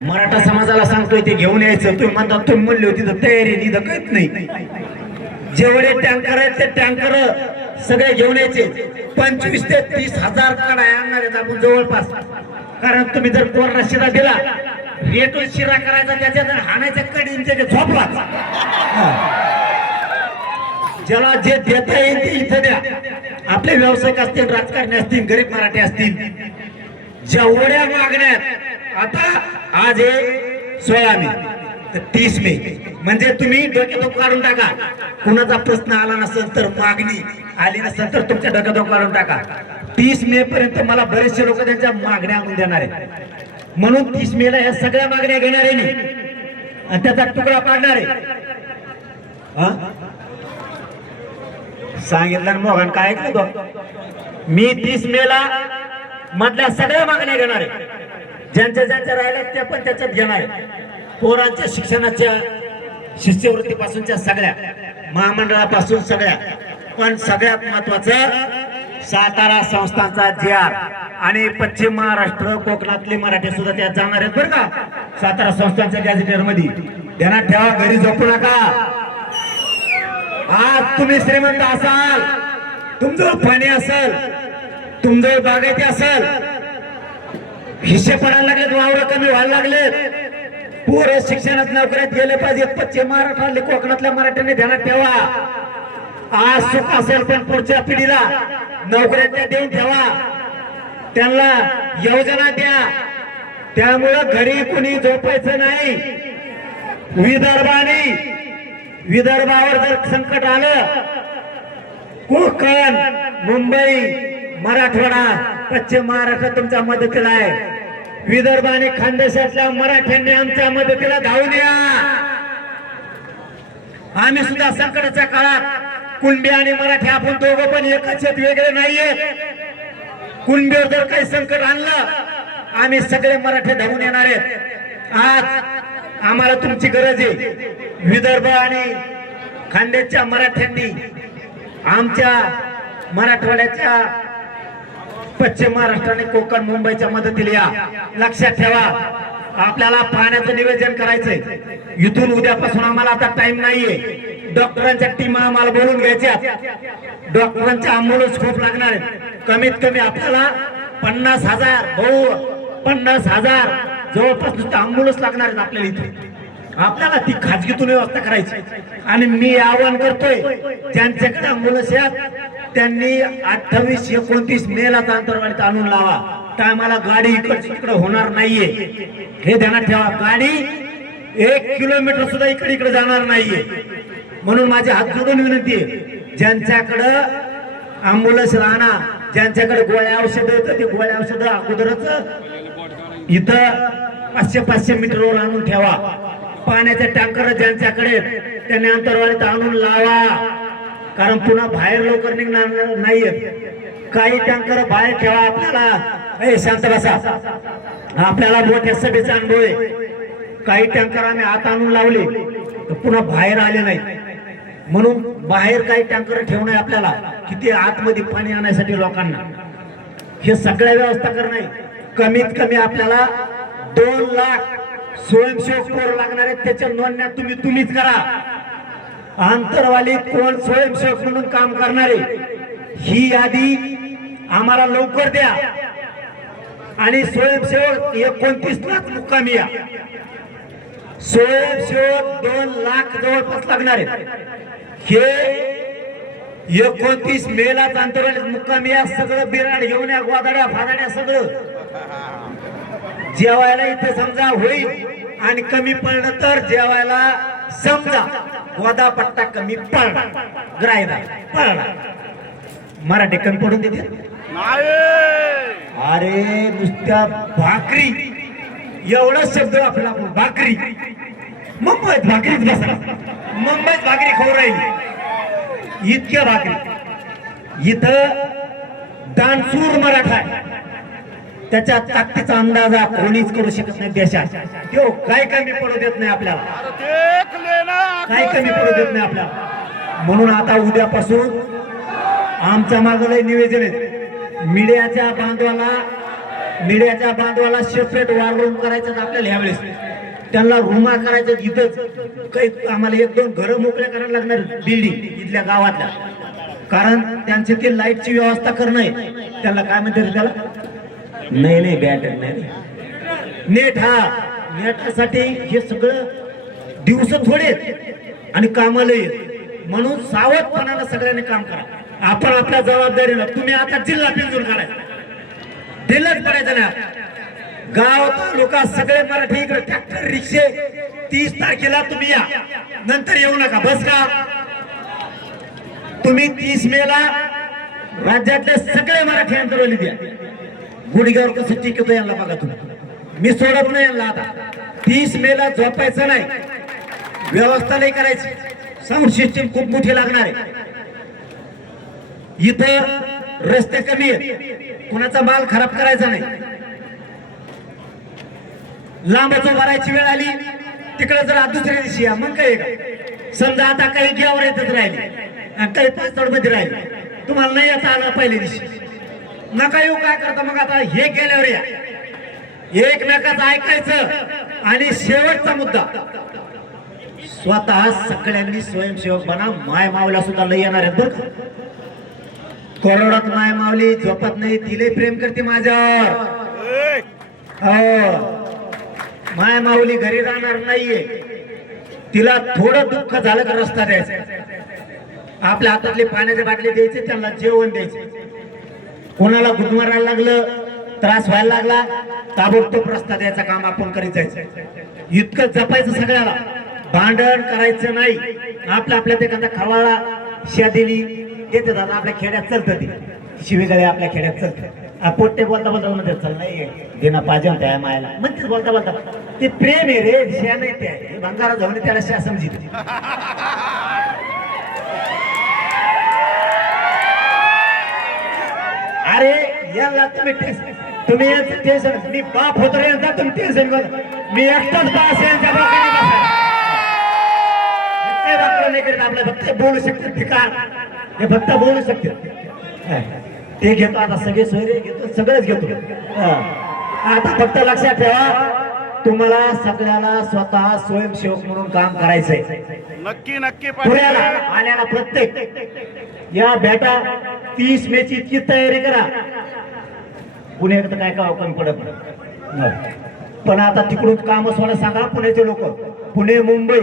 मराठा समाजाला सांगतोय ते घेऊन यायचं. तुम्ही म्हणता तुम्ही म्हणले होती तर तयारी निधं कळत नाही. जेवढे टँकर आहेत ते टँकर सगळे घेऊन यायचे. 25 ते 30 हजार कडा आणणार आहेत आपण जवळपास. कारण तुम्ही जर कोरडा शिरा दिला रेटून शिरा करायचा त्याच्या जर हाणायच्या कडीन त्याच्या झोपला. ज्याला जे देता येईल ते इथं द्या. आपले व्यावसायिक असतील, राजकारणी असतील, गरीब मराठी असतील, जेवढ्या मागण्यात आता आज आहे 16 मे तर 30 मे म्हणजे तुम्ही डोक्यात काढून टाका. कुणाचा प्रश्न आला नसेल तर मागणी आली नसेल तर तुमच्या डोक्यात काढून टाका. 30 मे पर्यंत मला बरेचसे लोक त्यांच्या मागण्या आणून देणार आहेत. म्हणून 30 मेला ह्या सगळ्या मागण्या घेणार आहे मी आणि त्याचा तुकडा पाडणार आहे. सांगितलं मोहन काय ऐकलं तो. मी 30 मेला मधल्या सगळ्या मागण्या घेणार आहे. ज्यांच्या ज्यांच्या राहिल्या त्या पण त्याच्यात घेणार आहे. पोरांच्या शिक्षणाच्या शिष्यवृत्तीपासूनच्या सगळ्या महामंडळापासून सगळ्या. पण सगळ्यात महत्वाचं सातारा संस्थांचा JR आणि पश्चिम महाराष्ट्र कोकणातले मराठी सुद्धा त्यात जाणार आहेत बरं का. सातारा संस्थांच्या गॅझेटेर मध्ये ध्यानात ठेवा. घरी झोपू नका. आज तुम्ही श्रीमंत असाल, तुमचं पाणी असेल, तुमचं बागायती असेल, हिस्से पडायला लागलेत, वावर कमी व्हायला लागलेत, पोरं शिक्षणात नोकऱ्यात गेले पाहिजेत. पश्चिम महाराष्ट्रातले कोकणातल्या मराठ्यांनी ध्यानात ठेवा. आज सुख असेल पण पुढच्या पिढीला नोकऱ्या त्या देऊन ठेवा. त्यांना योजना द्या. त्यामुळं घरी कुणी झोपायचं नाही. विदर्भावर जर संकट आलं, कोकण, मुंबई, मराठवाडा, पश्चिम महाराष्ट्र तुमच्या मदतीला आहे. विदर्भ आणि खानदेशातल्या मराठ्यांनी आमच्या मदतीला धावून या. आम्ही सुद्धा संकटाच्या काळात कुणबी आणि मराठी आपण दोघं पण एकच आहेत, वेगळे नाहीये. कुणबीवर जर काही संकट आणलं आम्ही सगळे मराठी धावून येणार आहेत. आज आम्हाला तुमची गरज आहे. विदर्भ आणि खानदेशच्या मराठ्यांनी आमच्या मराठवाड्याच्या पश्चिम महाराष्ट्र आणि कोकण मुंबईच्या मदतीला या. लक्षात ठेवा आपल्याला पाण्याचं नियोजन करायचंय. इथून उद्यापासून आम्हाला आता टाइम नाहीये. डॉक्टरांच्या टीम आम्हाला बोलून घ्यायच्या. डॉक्टरांच्या अँब्युलन्स खूप लागणार आहेत. कमीत कमी आपल्याला 50,000 50,000 जवळपास नुसतं अँब्युलन्स लागणार आहेत आपल्याला इथे. आपल्याला ती खाजगीतून व्यवस्था करायची. आणि मी आवाहन करतोय ज्यांच्याकडे अँब्युलन्स आहेत त्यांनी 28, 29 मेला आंतरवाडीत आणून लावा. टायमाला गाडी इकडची तिकडे होणार नाहीये हे ध्यानात ठेवा. गाडी 1 किलोमीटर सुद्धा इकडे जाणार नाहीये. म्हणून माझे हात जोडून विनंती आहे, ज्यांच्याकडं अँब्युलन्स राहणार, ज्यांच्याकडे गोळ्या औषधं येतं ते गोळ्या औषधं अगोदरच इथं 500-500 मीटरवर आणून ठेवा. पाण्याचे टँकर ज्यांच्याकडे त्यांनी अंतरवाडीत आणून लावा. कारण पुन्हा बाहेर लवकर निघणार नाहीयेत. काही टँकर बाहेर ठेवा. आपल्याला शांत बसा. आपल्याला मोठ्या सभेचा अनुभव आहे. काही टँकर आम्ही आत आणून लावले तर पुन्हा बाहेर आले नाहीत. म्हणून बाहेर काही टँकर ठेवणं आपल्याला किती आतमध्ये पाणी आणण्यासाठी लोकांना हे सगळ्या व्यवस्था करणं. कमीत कमी आपल्याला 2 लाख स्वयंसेवक पोर लागणार आहेत. त्याच्या नोंदण्या तुम्हीच करा. आंतरवालीत कोण स्वयंसेवक म्हणून काम करणारे ही यादी आम्हाला लवकर द्या. आणि स्वयंसेवक 29 लाख मुक्कामी या. स्वयंसेवक 2 लाख जवळपास लागणार आहेत. हे 29 मेला आंतरवालीत मुक्कामी या. सगळं बिराड घेऊन या, गोदाड्या फादाड्या सगळं जेवायला इथे समजा होईल. आणि कमी पडलं तर जेवायला समजा गोदा पट्टा कमी पडला, ग्रायला पडला, मराठी कमी पडून देते. अरे नुसत्या भाकरी एवढा शब्द आपला भाकरी. मुंबईत भाकरीच बसा. मुंबईत भाकरी खाऊ राहिली. इतक्या भाकरी. इथं दानशूर मराठा आहे. त्याच्या ताकदीचा अंदाजा कोणीच करू शकत नाही देशात. तो काय कमी पडू देत नाही आपल्याला. काय कमी पडू देत नाही आपल्याला. म्हणून आता उद्यापासून आमच्या मागं निवेदन आहे. मीडियाच्या बांधवाला मीडियाच्या बांधवाला सेपरेट वॉर रूम करायचं आपल्याला ह्यावेळेस, त्यांना रुमा करायचं इथंच, काही आम्हाला 1-2 घरं मोकळ्या करायला लागणार बिल्डिंग इथल्या गावातल्या, कारण त्यांची ती लाईटची व्यवस्था करणं आहे. त्याला काय म्हणते त्याला, नाही बॅटर नाही नेट, हा नेटासाठी हे सगळं दिवस थोडे आणि कामाला येत, म्हणून सावधपणानं सगळ्यांनी काम करा. आपण आपल्या जबाबदारीनं, तुम्ही आता जिल्हा पिंजून काढायचा, दिलच पडायचं नाही. गाव तालुका सगळे मराठी इकडे ट्रॅक्टर रिक्षे 30 तारखेला तुम्ही या, नंतर येऊ नका. बस का तुम्ही 30 मेला राज्यातले सगळे मराठी आंदोलन द्या. गुडघ्यावर कसं टिकतो यांना बघा तुम्ही, मी सोडत नाही यांना. आता 30 मेला झोपायचं नाही, व्यवस्था नाही करायची, साऊंड सिस्टीम खूप मोठी लागणार आहे. इथं रस्ते कमी आहेत, कोणाचा माल खराब करायचा नाही. लांबच भरायची वेळ आली तिकडे जर दुसऱ्या दिवशी या, मग काय समजा आता काही घ्यावर येतच राहिले आणि काही पाचवड मध्ये राहिले, तुम्हाला नाही आता आला पहिल्या दिवशी, नका येऊ. काय करता मग आता, हे गेल्यावर या, एकमेकाचं ऐकायचं. आणि शेवटचा मुद्दा, स्वतः सगळ्यांनी स्वयंसेवक बना. माय मावल्या सुद्धा लई येणार आहेत बरं का. करोडात माय मावली झोपत नाही, तिले प्रेम करते माझ्यावर. हो, माय माऊली घरी राहणार नाहीये, तिला थोडं दुःख झालं का रस्ता द्यायचा, आपल्या हातातले पाण्याचे बाटले द्यायचे, त्यांना जेवण द्यायचे. कोणाला गुदमारायला लागलं, त्रास व्हायला लागला, ताबडतोब रस्ता द्यायचा काम आपण करीत जायचं. इतकं जपायचं सगळ्याला, भांडण करायचं नाही. आपल्यात एखादा खवाळा शा दिली देते दादा, आपल्या खेड्यात चालतं, ती शिवीगाळे आपल्या खेड्यात चालतं. पोट्टे बोलता म्हणते चल नाही देना पाहिजे त्या मायाला म्हणतेच बोलता ते प्रेम आहे रे, शा नाही ते भंगारा जाऊन त्याला शा समजित. अरे याला तुम्ही टेन्शन, मी बाप होतो रे, तुम्ही टेन्शन कर, मी एकटाच बास यांच्या नाही करीत. आपल्या फक्त बोलू शकते भिकार, हे फक्त बोलू शकते. ते घेतो आता, सगळे सोयरे घेतो, सगळेच घेतो. आता फक्त लक्षात ठेवा, तुम्हाला सगळ्याला स्वतः स्वयंसेवक म्हणून काम करायचंय. नक्की पुण्याला आल्याला प्रत्येक या बेटा 30 मेची इतकी तयारी करा. पुण्यात काय का कमी पडत नाही, पण आता तिकडून काम सोडा सांगा. पुण्याचे लोक, पुणे मुंबई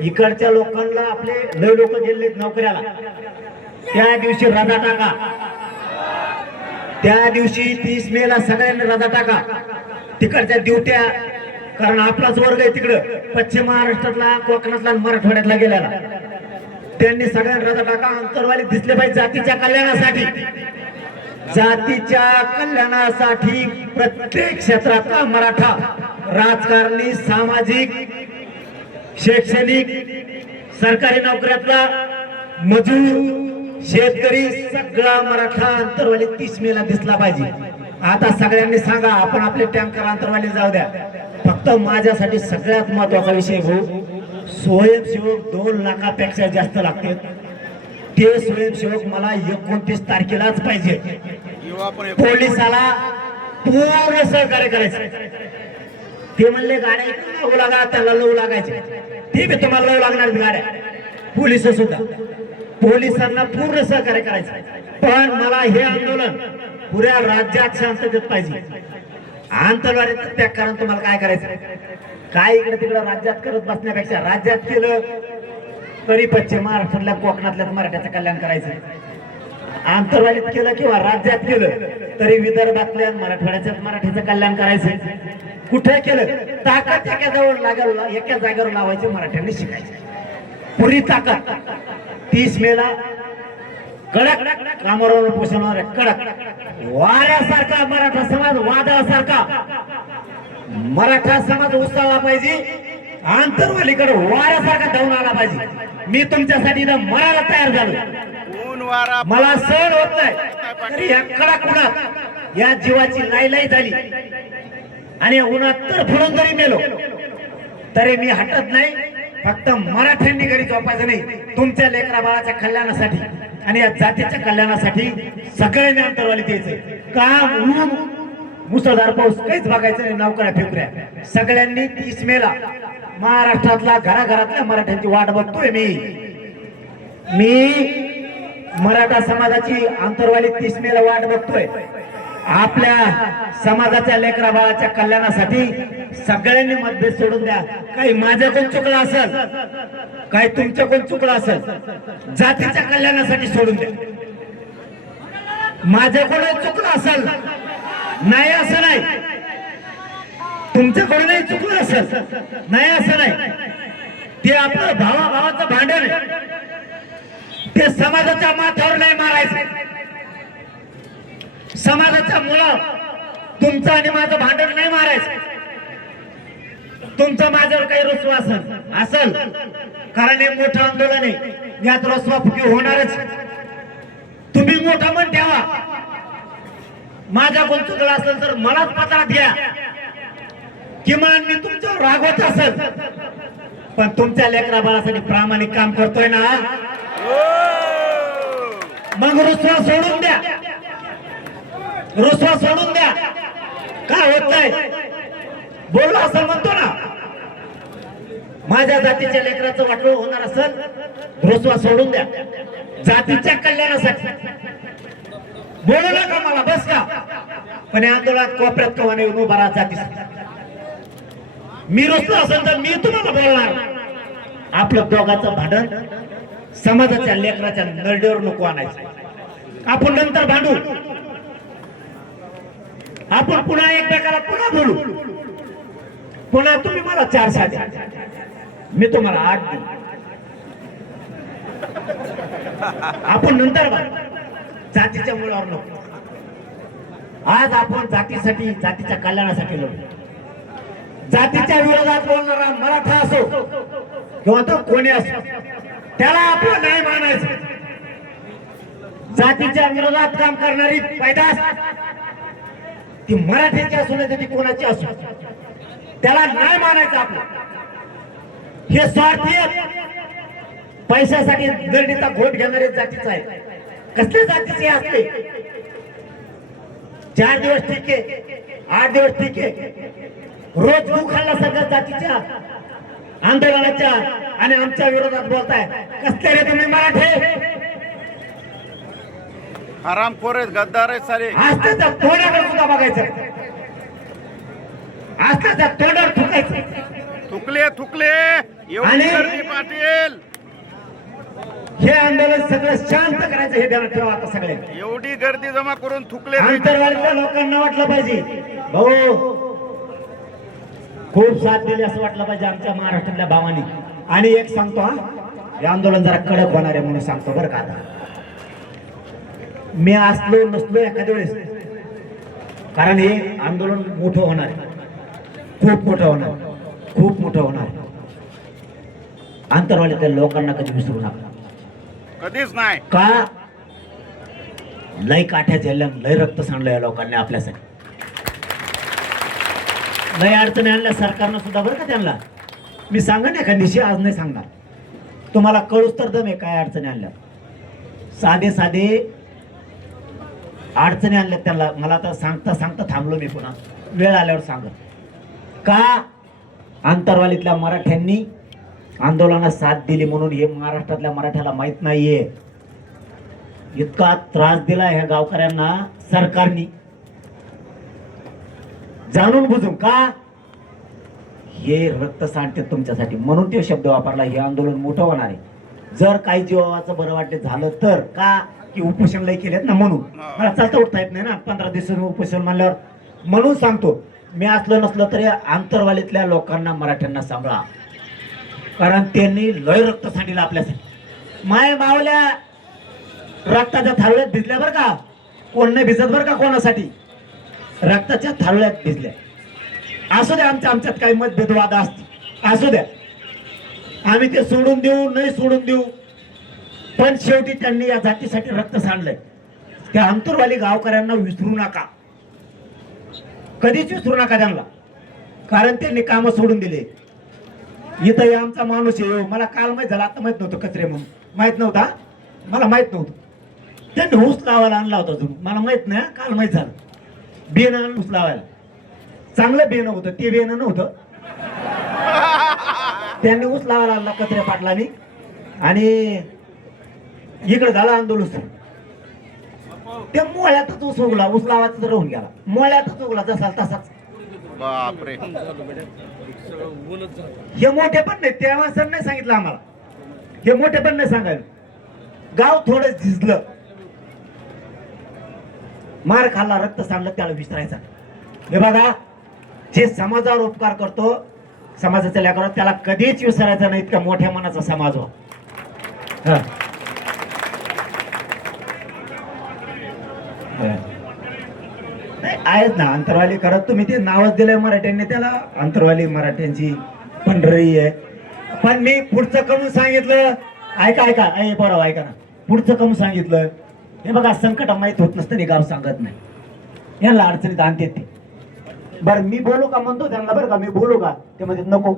इकडच्या लोकांना आपले लय लोक गेलेत नोकऱ्याला, त्या दिवशी रजा टाका. त्या दिवशी 30 मेला सगळ्यांनी रजा टाका, तिकडच्या ड्युट्या, कारण आपलाच वर्ग आहे तिकडं पश्चिम महाराष्ट्रातला, कोकणातला, मराठवाड्यातला गेलेला, त्यांनी सगळ्यांनी रजा टाका. अंतरवाली दिसले पाहिजे जातीच्या कल्याणासाठी. जातीच्या कल्याणासाठी प्रत्येक क्षेत्रातला मराठा राजकारणी, सामाजिक, शैक्षणिक, सरकारी नोकऱ्यातला मजूर, शेतकरी, सगळा मराठा अंतरवाली 30 मेला दिसला पाहिजे. आता सगळ्यांनी सांगा, आपण आपले टँकर अंतरवाली जाऊ द्या. फक्त माझ्यासाठी सगळ्यात महत्वाचा विषय भाऊ, स्वयंसेवक 2 लाखापेक्षा जास्त लागते. ते स्वयंसेवक मला 29 तारखेलाच पाहिजे. पोलिसाला पूर्ण सहकार्य करायचं. ते म्हणले गाड्या इकडे लावू लागा, त्याला लवू लागायचे, ते बी तुम्हाला लवू लागणार गाड्या. पोलिस सुद्धा, पोलिसांना पूर्ण सहकार्य करायचं. पण मला हे आंदोलन पुऱ्या राज्यात शांततेत पाहिजे. आंतरवारी त्याग करून तुम्हाला काय करायचं, काय इकडे तिकडे राज्यात करत बसण्यापेक्षा राज्यात केलं तरी पश्चिम महाराष्ट्रातल्या, कोकणातल्या मराठ्याचं कल्याण करायचं. आंतरवालीत केलं किंवा राज्यात केलं तरी विदर्भातल्या, मराठवाड्याच्या मराठीचं कल्याण करायचं. कुठे केलं ताकद एका जागेवर लावायचे, मराठ्यांनी शिकायचे पुरी ताकद. 30 मेला कडक कामावर पोषणार, कडक वाऱ्यासारखा मराठा समाज, वादळासारखा मराठा समाज उसळला पाहिजे. आंतरवालीकडे वाऱ्यासारखा धावून आला पाहिजे. मी तुमच्यासाठी मरायला तयार झालो, मला सहन होत नाही. तरी या कडक उन्हात या जीवाची लाई झाली आणि उन्हात तर फुडून जरी मेलो तरी मी हटत नाही. फक्त मराठ्यांनी घरी झोपायचं नाही. तुमच्या लेकरा बाळाच्या कल्याणासाठी आणि या जातीच्या कल्याणासाठी सगळ्यांनी अंतरवाली द्यायचंय. काम ऊन मुसळधार पाऊस काहीच बघायचं नाही, नौकऱ्या फेकऱ्या सगळ्यांनी 30 मेला महाराष्ट्रातला घराघरातल्या मराठ्यांची वाट बघतोय मी मराठा समाजाची अंतरवाली 30 मेला वाट बघतोय. आपल्या समाजाच्या लेकरा बाळाच्या कल्याणासाठी सगळ्यांनी मतभेद सोडून द्या. काही माझ्याकडून चुकलं असेल, काही तुमच्याकडून चुकलं असेल, जातीच्या कल्याणासाठी सोडून द्या. माझ्याकडून चुकलं असेल नाही असं नाही, तुमच्याकडूनही चुकलं असेल नाही असं नाही, ते आपलं भावाभावाचं भांडण आहे. ते समाजाच्या माथ्यावर नाही मारायचं. समाजाच्या मुलं तुमचं आणि माझं भांडण नाही मारायचं. तुमचं माझ्यावर काही रुसवा असेल कारण हे मोठं आंदोलन आहे, यात रुसवा फुकी होणारच. तुम्ही मोठं मन ठेवा. माझ्या कोण चुकलं असेल तर मलाच पत्रात घ्या. किमान मी तुमच्यावर रागवत असेल पण तुमच्या लेकरा बाळासाठी प्रामाणिक काम करतोय ना, मग रुसवा सोडून द्या. रुसवा सोडून द्या. काय होत नाही बोललो असं म्हणतो ना, माझ्या जातीच्या लेकराचं वाटोळ होणार असेल रुसवा सोडून द्या. जातीच्या कल्याणासाठी बोलू नका मला, बस का. पण या आंदोलनात कोपऱ्यात कवा नाही उभा राहा जातीसाठी. मी रुसलो असेल तर मी तुम्हाला बोलणार. आपलं दोघांचं भांडण समाजाच्या लेकराच्या नरडेवर नको आणायचं. आपण नंतर भांडू, आपण पुन्हा एकमेकाला पुन्हा बोलू. पुन्हा तुम्ही मला 4 द्या, मी तुम्हाला 8 देऊ. आपण नंतर भांडू, जातीच्या मुळावर नको. आज आपण जातीसाठी, जातीच्या कल्याणासाठी लढू. जातीच्या विरोधात बोलणारा मराठा असो किंवा तो कोणी असो त्याला आपलं नाही मानायचं. जातीच्या विरोधात काम करणारी पैदास ती मराठ्याची असू नाही ती कोणाची असो त्याला नाही मानायचं. आपलं हे स्वार्थी पैशासाठी दर्डीचा घोट घेणारे जातीचं आहे. कसले जातीचे असते? 4 दिवस ठीक आहे, 8 दिवस ठीक आहे, रोज गहू खाल्ल्यासारख्या जातीच्या आंदोलनाच्या आणि आमच्या विरोधात बोलताय. कसले रे तुम्ही मराठे? हरामखोर आहेत, गद्दार आहेत सारे. आज त्याच्या तोंडाकडे सुद्धा बघायचं, आज त्याच्या तोंडावर थुकायचं. थुकले एवढी गर्दी पाटील. हे आंदोलन सगळं शांत करायचं हे ध्यानात ठेवा. आता सगळे एवढी गर्दी जमा करून थुकले. आंतरवालीच्या लोकांना वाटलं पाहिजे भाऊ खूप साथ दिली असं वाटलं पाहिजे आमच्या महाराष्ट्रातल्या भावानी. आणि एक सांगतो, हा हे आंदोलन जरा कडक होणार आहे म्हणून सांगतो बरं का. आता मी असलो नसलो एखाद्या वेळेस, कारण हे आंदोलन मोठं होणार आहे, खूप मोठं होणार, खूप मोठं होणार. आंतरवालीतल्या लोकांना कधी विसरू नका, कधीच नाही. का लय काठ्या झेलल्या, लय रक्त सांडलं या लोकांनी आपल्यासाठी. लय अडचणी आणल्या सरकारनं सुद्धा बरं का. त्यांना मी सांगा ना का निशी आज नाही सांगणार, तुम्हाला कळूच तर दम आहे काय अडचणी आणल्या. साधे अडचणी आणल्या त्यांना. मला आता सांगता सांगता थांबलो मी, पुन्हा वेळ आल्यावर सांगा. का आंतरवालीतल्या मराठ्यांनी आंदोलनात साथ दिली म्हणून हे महाराष्ट्रातल्या मराठ्याला माहित नाहीये. इतका त्रास दिला ह्या गावकऱ्यांना सरकारनी जाणून बुजून. का हे रक्त सांडते तुमच्यासाठी म्हणून ते शब्द वापरला. हे आंदोलन मोठं होणार आहे. जर काही जीवाचं बरं वाटत झालं तर, का की उपोषण लय केलेत ना म्हणून. मला चालता उठता येत नाही ना 15 दिवसांनी उपोषण मानल्यावर. म्हणून सांगतो, मी असलं नसलं तरी आंतरवालीतल्या लोकांना मराठ्यांना सांभाळा, कारण त्यांनी लय रक्त सांडलं आपल्यासाठी. माय मावल्या रक्ताच्या थारोळ्यात भिजल्या बरं का. कोण नाही भिजत बरं का कोणासाठी, रक्ताच्या थारोळ्यात भिजल्या. असू द्या आमच्यात काही मतभेदवाद असतील, असू द्या, आम्ही ते सोडून देऊ नाही सोडून देऊ, पण शेवटी त्यांनी या जातीसाठी रक्त सांडलंय. त्या आंतरवाली गावकऱ्यांना विसरू नका, कधीच विसरू नका त्यांना, कारण त्यांनी काम सोडून दिले. इथं आमचा माणूस आहे, मला काल माहित झाला, आता माहित नव्हतं कचरे म्हणून, माहित नव्हता मला, माहित नव्हतं. त्यांनी ऊस लावायला आणला होता अजून, मला माहित नाही, काल माहित झालं. बियाणं ऊस लावायला. चांगलं बियाणं होतं, ते बियाणं नव्हतं. त्यांनी ऊस लावायला आणला कचऱ्या पाटलानी आणि इकडे झाला आंदोलन सुरू. त्या मोळ्यातच ऊस उगला, ऊस लावायचा राहून गेला, मोळ्यातच उगला जसा तसाच. बापरे. हे मोठे पण नाही, तेव्हा सर नाही सांगितलं आम्हाला, हे मोठे पण नाही सांगायला. गाव थोडं झिजलं, मार खाल्ला, रक्त सांडलं, त्याला विसरायचा. हे बघा, जे समाजावर उपकार करतो, समाजाच्या लेकरावर, त्याला कधीच विसरायचं नाही. इतका मोठ्या मनाचा समाज हो. हा. नाही आहेत ना अंतरवाली करत, तुम्ही ते नावच दिलंय मराठ्यांनी त्याला, अंतरवाली मराठ्यांची पंढरी आहे. पण मी पुढचं कमून सांगितलं, ऐका ऐका, बरोबर ऐका ना, पुढचं कमून सांगितलं. हे बघा, संकट माहीत होत नसतं गाव सांगत नाही, यांना अडचणीत आणते ते. बरं मी बोलू का म्हणतो त्यांना, बरं का मी बोलू का, ते म्हणजे नको.